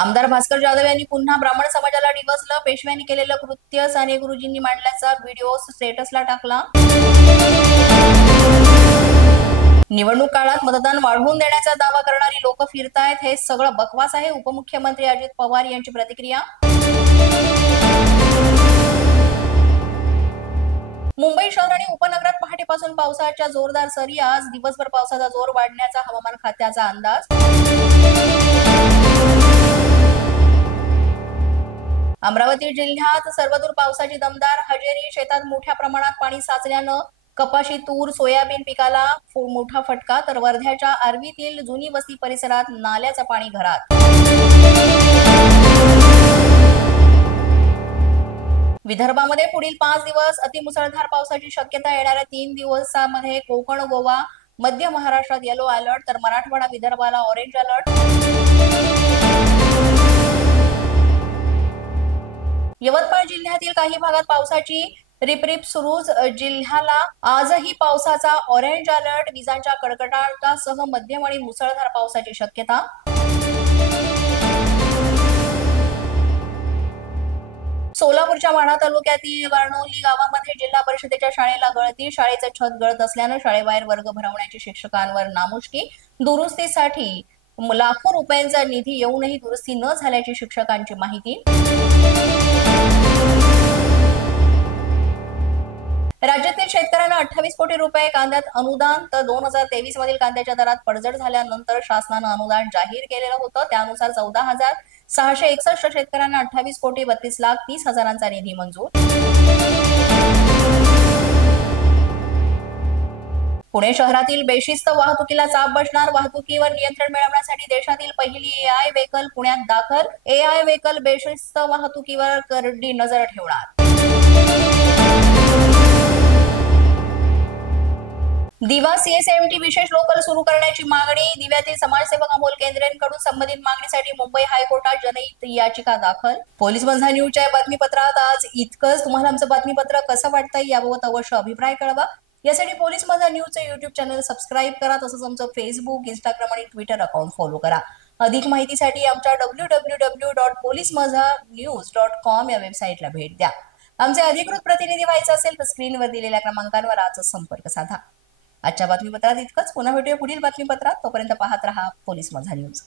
आमदार भास्कर जाधव यांनी पुन्हा ब्राह्मण समाजाला डिवचलं. पेशव्यांनी केलेलं कृत्य साने गुरुजींनी मांडल्याचा व्हिडिओ स्टेटसला टाकला. निवडणूक काळात मतदान वाढवून देण्याचा दावा करणारी लोक फिरतायत, हे सगळं बकवास आहे. उपमुख्यमंत्री अजित पवार यांची प्रतिक्रिया. मुंबई शहर आणि उपनगरात पहाटेपासून पावसाच्या जोरदार सरी. आज दिवसभर पावसाचा जोर वाढण्याचा हवामान खात्याचा अंदाज. अमरावती जिल्ह्यात सर्वदूर पावसाची दमदार हजेरी. शेतात मोठ्या प्रमाणात पाणी साचल्यानं कपाशी, तूर, सोयाबीन पिकाला मोठा फटका. तर वर्ध्याच्या आर्वीतील जुनी वस्ती परिसरात नाल्याचं पाणी घरात. विदर्भामध्ये पुढील 5 दिवस अतिमुसळधार पावसाची शक्यता. येणाऱ्या 3 दिवसांमध्ये कोकण, गोवा, मध्य महाराष्ट्रात येलो अलर्ट, तर मराठवाडा, विदर्भाला ऑरेंज अलर्ट. यवतमाळ जिल्ह्यातील काही भागात पावसाची रिपरिप सुरूच. जिल्ह्याला आजही पावसाचा ऑरेंज अलर्ट. विजांच्या कडकडाटासह मध्यम आणि मुसळधार पावसाची शक्यता. सोलापूरच्या माढा तालुक्यातील वारनोली गावामध्ये जिल्हा परिषदेच्या शाळेला गळती. शाळेचं छत गळत असल्यानं शाळेबाहेर वर्ग भरवण्याची शिक्षकांवर नामुष्की. दुरुस्तीसाठी लाखो रुपयांचा निधी येऊनही दुरुस्ती न झाल्याची शिक्षकांची माहिती. राज्यातील शेतकऱ्यांना 28 कोटी रुपये कांद्यात अनुदान. तर 2023 मधील कांद्याच्या दरात पडझड झाल्यानंतर शासनानं अनुदान जाहीर केलेलं होतं. त्यानुसार 14,661 शेतकऱ्यांना 28 कोटी 32,30,000चा निधी मंजूर. पुणे शहरातील बेशिस्त वाहतुकीला चाप बसणार. वाहतुकीवर नियंत्रण मिळवण्यासाठी देशातील पहिली AI व्हेकल पुण्यात दाखल. AI व्हेकल बेशिस्त वाहतुकीवर करडी नजर ठेवणार. दिवा CSMT विशेष लोकल सुरू करण्याची मागणी. दिव्यातील समाजसेवक अमोल केंद्रेंकडून संबंधित मागणीसाठी मुंबई हायकोर्टात जनहित याचिका दाखल. पोलीस बंधा न्यूजच्या बातमीपत्रात आज इतकंच. तुम्हाला आमचं बातमीपत्र कसं वाटतंय याबाबत अवश्य अभिप्राय कळवा. यासाठी पोलीस बंधा न्यूजचे YouTube चॅनल सबस्क्राईब करा. तसंच आमचं फेसबुक, इंस्टाग्राम आणि ट्विटर अकाउंट फॉलो करा. अधिक माहितीसाठी आमच्या www.policemazhanews.com या वेबसाईटला भेट द्या. आमचे अधिकृत प्रतिनिधी व्हायचं असेल तर स्क्रीनवर दिलेल्या क्रमांकांवर आजच संपर्क साधा. आजच्या बातमीपत्रात इतकंच. पुन्हा भेटूया पुढील बातमीपत्रात. तोपर्यंत पाहत रहा पोलीस माझा न्यूज.